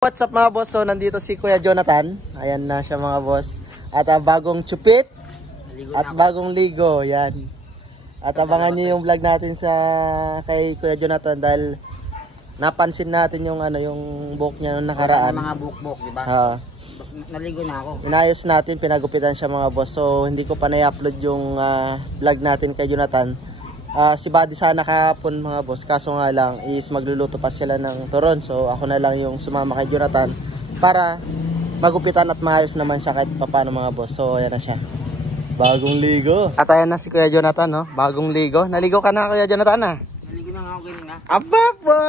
What's up mga boss? So nandito si Kuya Jonathan. Ayan na siya mga boss. At bagong chupit at bagong ligo. Yan. At abangan niyo yung vlog natin sa kay Kuya Jonathan dahil napansin natin yung yung buhok niya nung nakaraan. Mga buhok-buhok, di ba? Naligo na ako. Inayos natin, pinagupitan siya mga boss. So hindi ko pa na-upload yung vlog natin kay Jonathan. Si Buddy sana kahapon mga boss, kaso nga lang is magluluto pa sila ng turon. So ako na lang yung sumama kay Jonathan para magupitan at maayos naman siya kahit paano mga boss. So ayan na siya, bagong ligo. At ayan na si Kuya Jonathan, no? Bagong ligo. Naligo ka na Kuya Jonathan na? Naligo na ako kanina. Aba ba?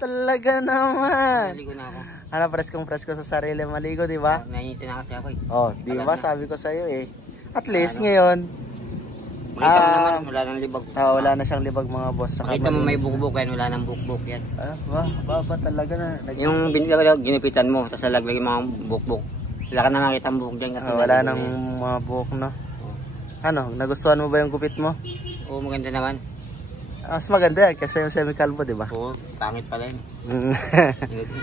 Talaga naman. Naligo na ako. Ano, presko sa sarili maligo, di ba? Naiinitin na kasi ako eh. Oh, di ba? Sabi ko sa iyo eh. At least ngayon makita mo naman, wala nang libag. Wala na siyang libag mga boss. Makita mo may bukbuk yan, wala nang bukbuk yan. Ba talaga na. Yung ginupitan mo, tapos nalaglag yung mga bukbuk. Wala ka na makita ang buhok dyan. Wala nang mga buhok, no? Ano, nagustuhan mo ba yung gupit mo? Oo, maganda naman. Mas maganda yan kasi yung semi-calvo, di ba? Oo, pangit pala yun.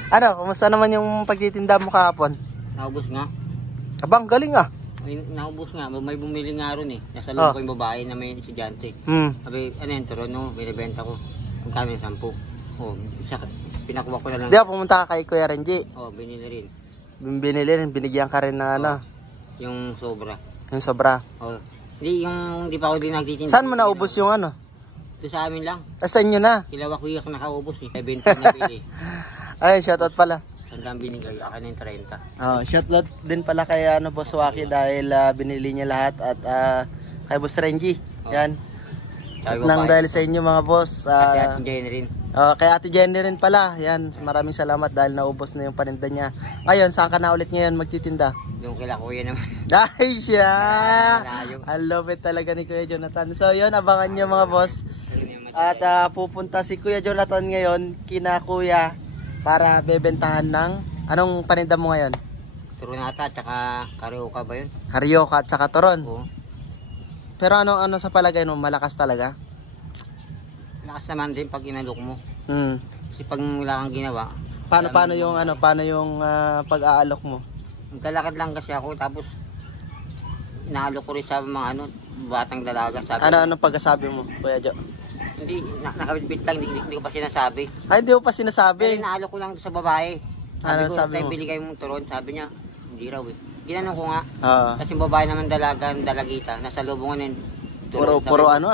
Ano, kumusta naman yung pagtitinda mo kahapon? Naubos nga. Abang, galing ah. Naubos nga, may bumili nga ron eh. Nasa loob ko yung babae na may estudyante. Sabi, ano yung turon, no? Binibenta ko. Ang kami 10. Oh, pinakuha ko na lang. Di ba pumunta ka kay Kuya Renji? Oh, binili rin. Binili rin, binigyan ka rin na ano? Yung sobra. Yung sobra? Oh. Hindi pa ako din nagtitinda. Saan mo naubos yung ano? Ito sa amin lang. Sa inyo na? Kilawak ko yung nakaubos eh. 70 na bili. Ay, shoutout pala. Sandang binigay, akin na yung 30. Shoutout din pala kay Boss Waki dahil binili niya lahat at kay Boss Renji. Yan. Nang dahil sa inyo mga boss. Kay Ate Jenny rin. Kay Ate Jenny rin pala. Yan. Maraming salamat dahil naubos na yung paninda niya. Ngayon, saan ka na ulit ngayon magtitinda? Yung kila kuya naman. Dahil siya! Ang lupit talaga ni Kuya Jonathan. So yun, abangan nyo mga boss. At pupunta si Kuya Jonathan ngayon kina Kuya para bebentahan ng anong paninda mo ngayon? Turon ata, tsaka karyoka ba yun? Karyoka at saka turon? Oo. Pero ano sa palagay mo? Malakas talaga? Malakas naman din pag inalok mo. Kasi pag wala kang ginawa. Paano yung pag-aalok mo? Magkalakad lang kasi ako, tapos inaalok ko rin sa mga batang dalaga. Anong pagkasabi mo, Kuya Jo? Hindi, nakabitbit lang, hindi ko pa sinasabi. Ay, hindi ko pa sinasabi? Pero inaalok ko lang sa babae. Sabi mo? Bili kayo mong turon, sabi niya, hindi raw eh. Ginanong ko nga. Kasi yung babae naman dalagita, nasa lubungan yung turon.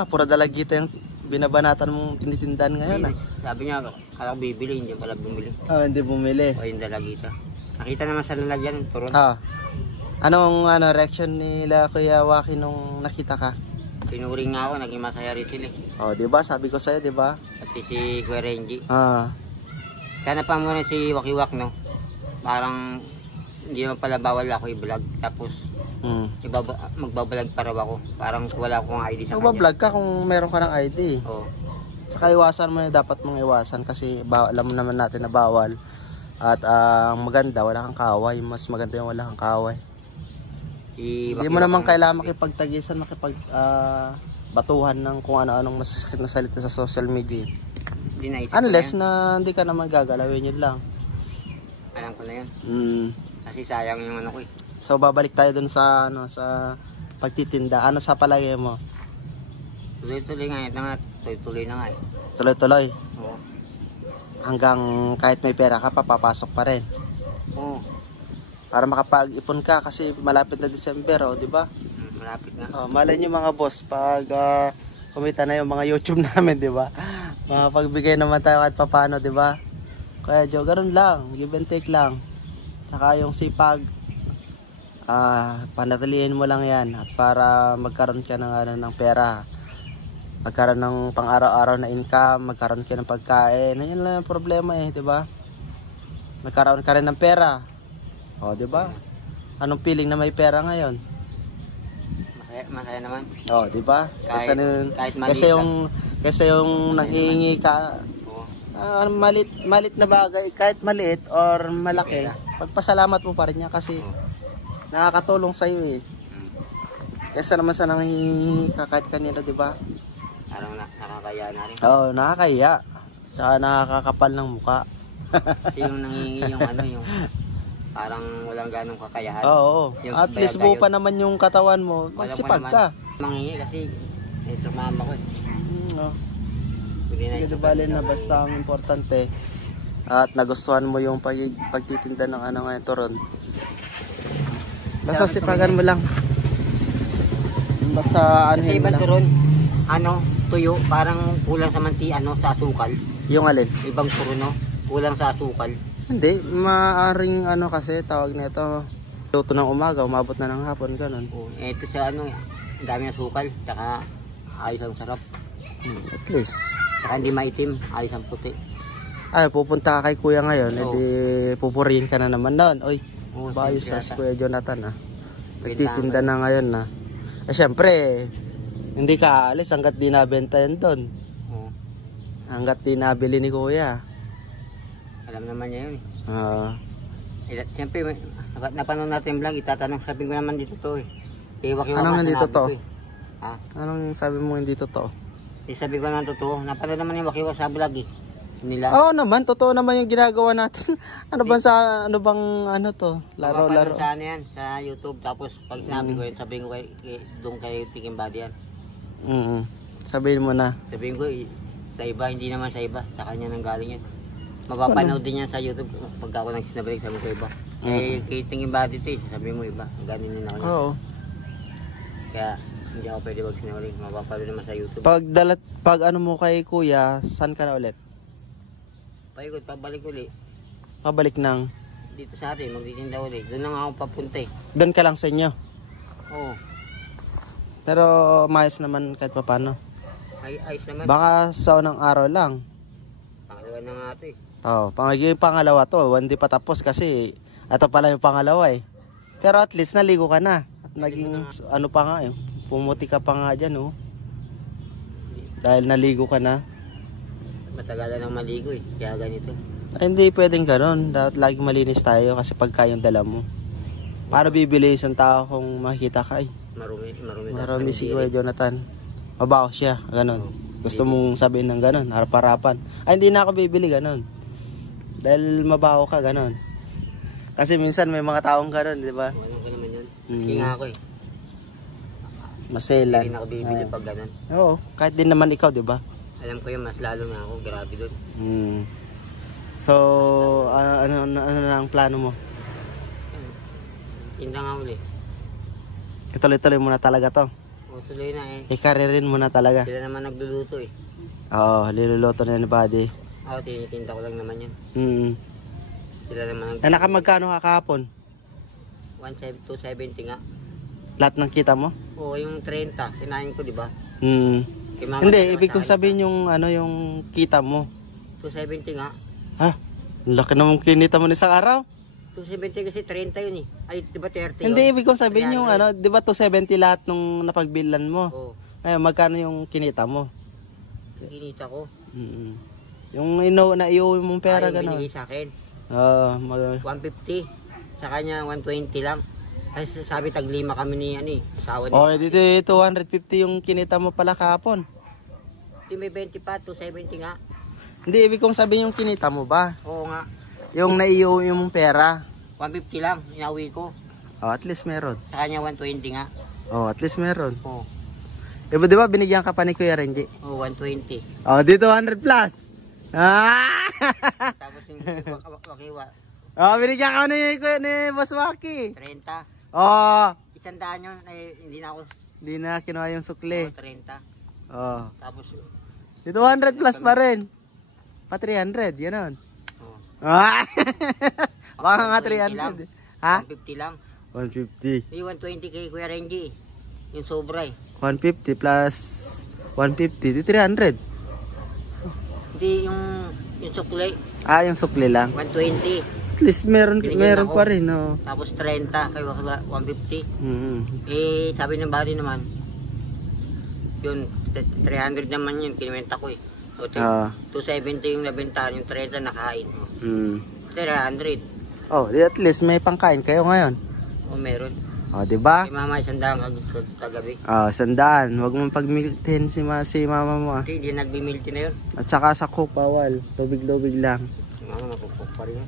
Puro dalagita yung binabanatan mong tinitindan ngayon. Sabi niya, kala bibili, hindi pala bumili. Hindi bumili. O yung dalagita. Nakita naman sa lalagyan, turon. Anong reaction nila Kuya Waki nung nakita ka? Pinuring nga ako, naging masaya rin sila. Di ba? Sabi ko sa'yo, di ba? Pati si Kuya Renji. Kana pa muna si Wakiwak, no? Parang hindi naman pala bawal ako i-vlog. Tapos magbablog para ako. Parang wala akong ID sa kanya. Magbablog ka kung meron ka ng ID. Oo. Tsaka iwasan mo na dapat mong iwasan kasi alam mo naman natin na bawal. At maganda, wala kang kaway. Mas maganda yung wala kang kaway. Hindi mo naman kailangan makipagtagisan, batuhan ng kung ano-anong masasakit na salita sa social media. Unless na hindi ka naman gagalawin, yun lang. Alam ko na yun. Kasi sayang yung ko eh. So babalik tayo dun sa sa pagtitinda. Ano sa palagay mo? Tuloy-tuloy nga. Tuloy-tuloy na nga eh. Tuloy-tuloy? Oo. Hanggang kahit may pera ka pa, papasok pa rin? Oo. Para makapag-ipon ka kasi malapit na December, di ba? Malapit na. Malay nyo mga boss, pag kumita na yung mga YouTube namin, di ba? Makapagbigay naman tayo kahit paano, di ba? Kaya Jo, ganun lang, give and take lang. Tsaka yung sipag, panatilihin mo lang yan at para magkaroon ka ng pera. Magkaroon ng pang-araw-araw na income, magkaroon ka ng pagkain. Yan lang ang problema di ba? Magkaroon ka rin ng pera. Di ba? Anong feeling na may pera ngayon? Masaya naman. Di ba? Kasi yung nanghihingi ka, malit na bagay, kahit maliit or malaki, pagpasalamat mo pa rin niya kasi nakakatulong sa iyo Kesa naman sa nanghihingi ka kahit kanina, di ba? Parang nakakaya na rin. Nakakaya. Saka nakakakapal ng muka. Kasi yung nangingi yung ano, yung parang walang ganong kakayahan. Oo. Yung At least bayaw buo pa naman yung katawan mo. Wala mo Magsipag naman ka. mangingi kasi sumama ko eh. No. Hindi na Sige, ito bali pwede na sa basta ang importante. At nagustuhan mo yung pagtitinda ng ano ngayon, turon. Basta sipagan mo lang. Basta Kasi anuhin mo ibang lang. turon, ano, tuyo, parang kulang sa ano, sa asukal. Yung alin? Ibang turon, no? Kulang sa asukal. Hindi, maaring ano kasi tawag nito. Luto ng umaga, umabot na ng hapon, ganun. Oh, ito sa ano, ang dami ng asukal, tsaka ayos ang sarap. At least. Tsaka hindi maitim, ayos ang puti. Ay, pupunta ka kay kuya ngayon, Oo. edi pupurihin ka na naman doon. Oy, Oo, bayos sa siyempre, Kuya Jonathan ah. Benta Nagtitinda ka. na ngayon na. Eh syempre, hindi ka aalis hanggat di nabenta yan doon. Oo, Hanggat di nabili ni kuya. alam naman niya yun. Ah, Siyempre, napanood natin yung vlog, itatanong, sabi ko naman dito to eh. Anong hindi totoo? Ha? Anong sabi mo hindi totoo? Sabi ko naman totoo, napanood naman yung wakiwa sa vlog eh. Nila. Oo naman, totoo naman yung ginagawa natin. Ano bang ano to? Laro. Sa ano yan, sa YouTube. Tapos pag sinabi ko yun, sabihin ko doon kay Picking Body yan. Sabihin mo na. Sabihin ko, sa iba, hindi naman sa iba. Sa kanya nang galing yan. Mapapanood din yan sa YouTube pagka ako nang sinabalik, sabi ko iba. Kay Picking Body to eh, sabihin mo iba. Ganin din ako yan. Oo. Kaya hindi ako pwede wag sinabalik. Mapapanood naman sa YouTube. Pag ano mo kay kuya, saan ka na ulit? Paikot, pabalik uli. Pabalik ng Dito sa atin, magtitinda uli. Doon lang ako papunta eh. doon ka lang sa inyo. Oo. Pero maayos naman kahit paano. Ayos naman. Baka sa unang araw lang. Pangalawa na nga ito eh. Yung pangalawa to, hindi pa tapos kasi ito pala yung pangalawa eh. Pero at least naligo ka na. At naging ano pa nga eh. Pumuti ka pa nga dyan oh. Dahil naligo ka na. Matagalan ng maligo eh. Kaya ganito. Ay, hindi pwedeng ganun. Dapat laging malinis tayo kasi pagka yung dala mo. Paano bibili isang tao kung makikita ka eh? Marami si Kuya Jonathan. Mabaho siya, ganun. Gusto mong sabihin ng ganun, harap-harapan. Ay, hindi na ako bibili ganun. Dahil mabaho ka, ganun. Kasi minsan may mga taong ganun, di ba? Alam ko naman yun. Kasi nga ako eh. Maselan. Hindi na ako bibili pag ganun. Oo, kahit din naman ikaw, di ba? Alam ko yun, mas lalo nga ako. Grabe doon. So, ano na ang plano mo? Tinda nga uli. Ituloy-tuloy mo na talaga to. O tuloy na eh. Ikaririn mo na talaga. Sila naman nagluluto eh. Oo, liluluto na ni Buddy. Ako tinitinda ko lang naman yan. Sila naman Nakamagkano ka kahapon? 270 nga. Lahat ng kita mo? Oo, yung 30. Kinain ko, di ba? Hindi, ibig kong sabihin yung ano yung kita mo. 270 nga. Ha? Laki naman kinita mo ni isang araw. 270 kasi 30 yun eh. Ay, di ba 30 yun? Hindi, ibig kong sabihin yung ano, di ba 270 lahat nung napagbilan mo? Oo. Ngayon, magkano yung kinita mo? Yung kinita ko. Yung naiuwi mong pera, Yung gano'n. binigay sa akin. 150. Sa kanya, 120 lang. Kasi sabi taglima kami ni ano eh. Asawa niya. Oh, dito 250 yung kinita mo pala kahapon. Hindi may 20 pa, 270 nga. Hindi, ibig kong sabihin yung kinita mo ba? Oo nga. Yung naiuwi mong pera. 150 lang, inawi ko. Oh, at least meron. Sa kanya 120 nga. Oh, at least meron. Oo. Di ba binigyan ka pa ni Kuya Renji? Oo, 120. Oh, dito 100 plus. Ah! Tapos yung wakiwa, Oh, binigyan ka ni Boss Waki. 30. Oh, 100 yun, eh, hindi na ako. hindi na kinuha yung sukli. 30. Oh. Tapos, Dito 100 plus pa rin. Pa 300, gano'n. oo. Ah! Baka nga 120 lang. 300. Ha? 150 lang. 150. May 120 kay Kuya Renji. Yung sobra eh. 150 plus 150, di 300. Hindi yung sukli, Ah, yung sukli lang. 120. At least meron Binigyan ako. pa rin, no. Tapos 30 kay Wakiwa, 150. Eh, sabi ng bari naman, yun, 300 naman yun, kinuwenta ko eh. So, 270 yung nabenta, yung 30 nakain. 300. Oh, di at least may pangkain kayo ngayon. O meron. Oh, di ba? Si mama, 100 kagabi. Oh, 100. Huwag mong pagmiltin si mama mo. Hindi nagbimilti na yun. At saka sa coke, bawal. Tubig-lubig lang. Ano, mapupok pa rin yan.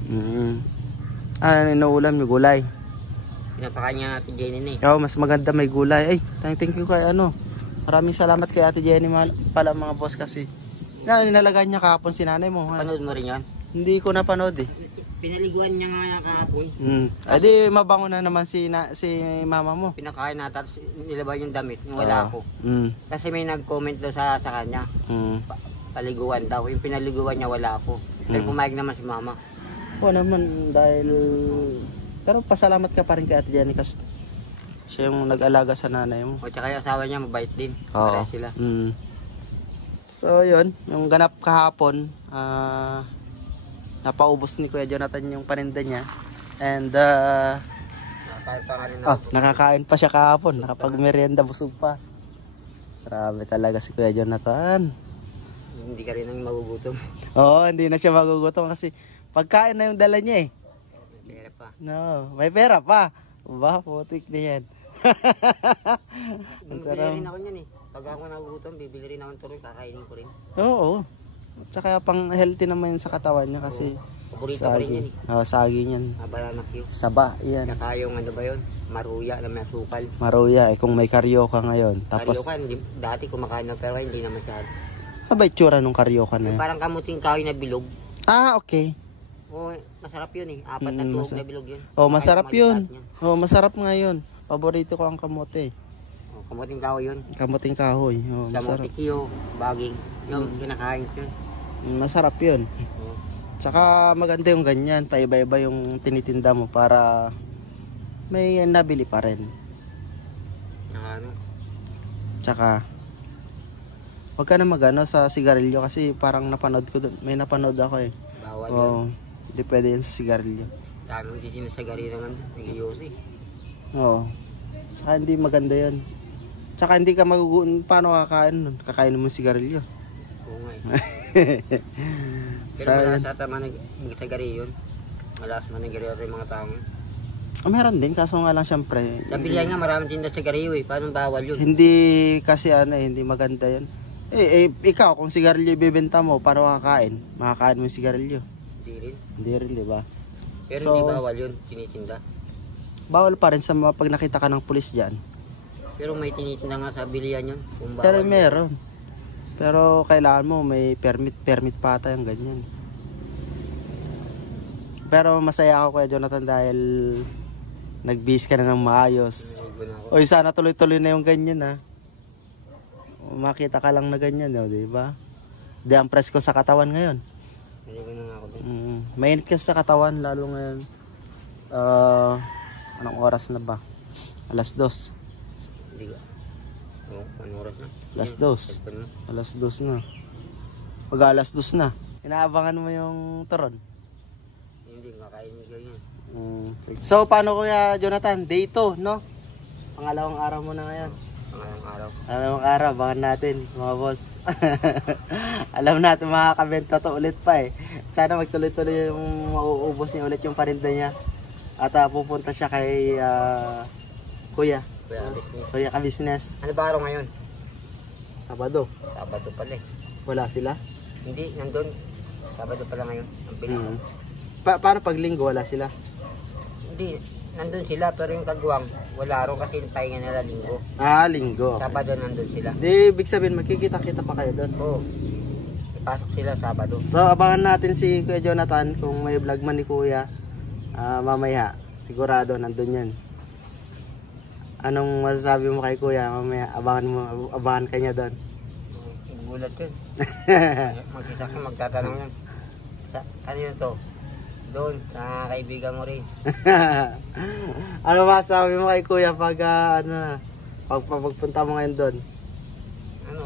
Ano inuulam yung gulay? Pinapakain niya Ate Jenny na eh. Oo, mas maganda may gulay. Ay, thank you kay ano. Maraming salamat kay Ate Jenny pala mga boss kasi. Inalagaan niya kahapon si nanay mo. Panood mo rin yan? Hindi ko napanood eh. Pinaliguan niya nga kahapon. Adi mabango na naman si mama mo. Pinakain na tapos nilabay yung damit. Wala ako. Kasi may nag-comment daw sa kanya. Paliguan daw. Yung pinaliguan niya wala ako. Pero pumayag naman si mama. Oo naman dahil... Pero pasalamat ka pa rin kay Ate Jenny kasi siya yung nag-alaga sa nanay mo. O tsaka yung asawa niya mabait din. Oo. Pareha sila. So yun, yung ganap kahapon, napaubos ni Kuya Jonathan yung paninda niya. And nakakain pa siya kahapon, nakapag-merienda, busog pa. Grabe talaga si Kuya Jonathan. Hindi ka rin ang magugutom. Oo, hindi na siya magugutom kasi pagkain na yung dala niya eh. May pera pa. No, may pera pa. Ba, putik na yan. Bibili rin ako niyan eh. Pag ako nagugutom, bibili rin ako ng tuloy, kakainin ko rin. Oo. Tsaka pang healthy naman yun sa katawan niya kasi paborito ko rin yan eh. Saging yan. Abalanak yun. Saba, yan. Saka yung ano ba yun? Maruya na may asukal. Maruya, kung may karyoka ngayon. Tapos, karyoka, dati kumakain na pero hindi na masyado. Ano ba itsura nung karyoka na yan? Parang kamuting kahoy na bilog. Okay. Oo, masarap yun eh. 4 na tuhog na bilog yun. Masarap yun. Masarap nga yun. Paborito ko ang kamote. Kamuting kahoy yun. Kamuting kahoy. Kamuting kiyo, baging. Yung kinakain ko. Masarap yun. Tsaka maganda yung ganyan. Paiba-iba yung tinitinda mo para may nabili pa rin. Tsaka wag ka na magano sa sigarilyo kasi parang napanood ko doon. May napanood ako eh. Bawal yun. Hindi pwede yun sa sigarilyo. Dami hindi din sa sigarilyo naman. Nag-iyosi. Oo. Tsaka hindi maganda yun. Tsaka hindi ka maguguun. Paano kakain nun? Kakain mo sigarilyo. Oo nga eh. Pero malas ata mag-sigarilyo yun. Malas manigarilyo sa mga tao. Meron din. Kaso nga lang syempre. Sa bilihan nga maraming tinda sigarilyo eh. Paano bawal yun? Hindi kasi hindi maganda yun. Ikaw kung sigarilyo ibebenta mo, paano kakain? Makakain mo yung sigarilyo? Hindi rin. Hindi rin, di ba? Pero hindi bawal yun, tinitinda. Bawal pa rin sa pag nakita ka ng pulis dyan. Pero may tinitinda nga sa bilihan yun. Kung bawal pero meron. Pero kailangan mo may permit pa ata yung ganyan. Pero masaya ako Kuya Jonathan dahil nag-bis ka na ng maayos. Oy, sana tuloy-tuloy na yung ganyan ha. Makita ka lang na ganyan, di ba? Di ang press ko sa katawan ngayon. Mainit kasi sa katawan, lalo ngayon. Anong oras na ba? Alas 2. Hindi ka. Anong oras na? Alas 2. Alas 2 na. Pag alas 2 na, inaabangan mo yung turon. Hindi, kakain ko yun. So, paano Kuya Jonathan? Day 2, no? Pangalawang araw mo na ngayon. Pangalawang araw, bangan natin mga boss. Alam natin makakabenta to ulit pa eh. Sana magtuloy-tuloy yung mauubos niya ulit yung parinda niya. At pupunta siya kay Kuya ka-business. Ano ba araw ngayon? Sabado. Sabado pala eh. Wala sila? Hindi, nandun. Sabado pala ngayon. Ang bilis. Paano pag linggo wala sila? Hindi, nandun sila pero yung kagwang wala rin kasi pahinga nila linggo. Linggo. Sabado nandun sila. Di, ibig sabihin magkikita-kita pa kayo doon? Oo. Ipasok sila Sabado. So abangan natin si Kuya Jonathan kung may vlog man ni Kuya mamaya. Sigurado nandun yan. Anong masasabi mo kay Kuya mamaya? Abangan ka niya doon. Gulat yun. Magkita ka magtatanong yan. Ano yun to? Doon, sa kaibigan mo rin. Ano masasabi mo kay Kuya pag pagpunta mo ngayon doon?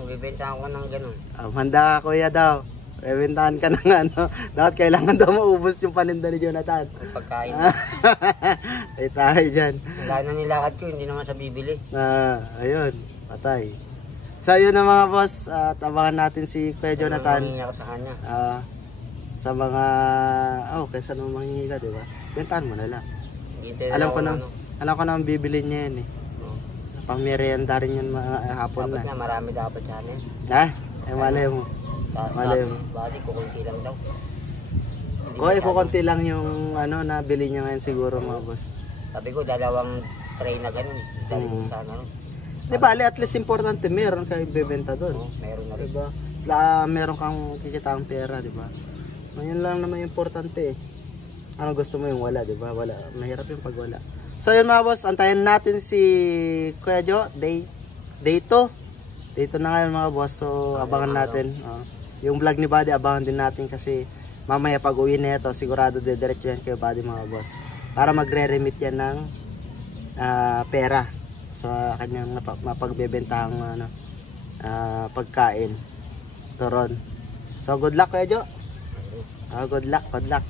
Bibentahan ko ng ganun. Handa ka Kuya daw. Bibentahan ka ng dapat kailangan daw maubos yung paninda ni Jonathan. Pagkain. Ay tayo dyan. Wala na nilakad ko, hindi naman sa bibili. Ayun, patay. So yun na mga boss, at abangan natin si Kuya Jonathan. Ako sa kanya. Sa mga kaysa naman manghingi ka, di ba? Bentahan mo na lang. Alam ko na ang bibili niya yan eh. Pang merienda rin yun hapon na. Dapat nga marami dapat yan eh. Malay mo. Malay mo. Bakit kukunti lang daw. Hindi kukonti lang yung ano nabili niya ngayon siguro mga boss. Sabi ko, dalawang tray na ganun. Dali ko sana. Di ba, at least importante, meron kayo bebenta doon. Oo, meron na rin. Diba? Meron kang kikitaang pera, di ba? Yun lang naman importante eh. Ano gusto mo yung wala, di ba? Wala. Mahirap yung pag wala. So yun mga boss, antayin natin si Kuya Jo, day 2. Day 2 na ngayon mga boss, so abangan natin. Yung vlog ni Buddy, abangan din natin kasi mamaya pag uwi na ito, sigurado diretso yan kay Buddy mga boss. Para magre-remit yan ng pera sa kanyang mapagbebentahang pagkain turon. So good luck Kuya Jo. Good luck.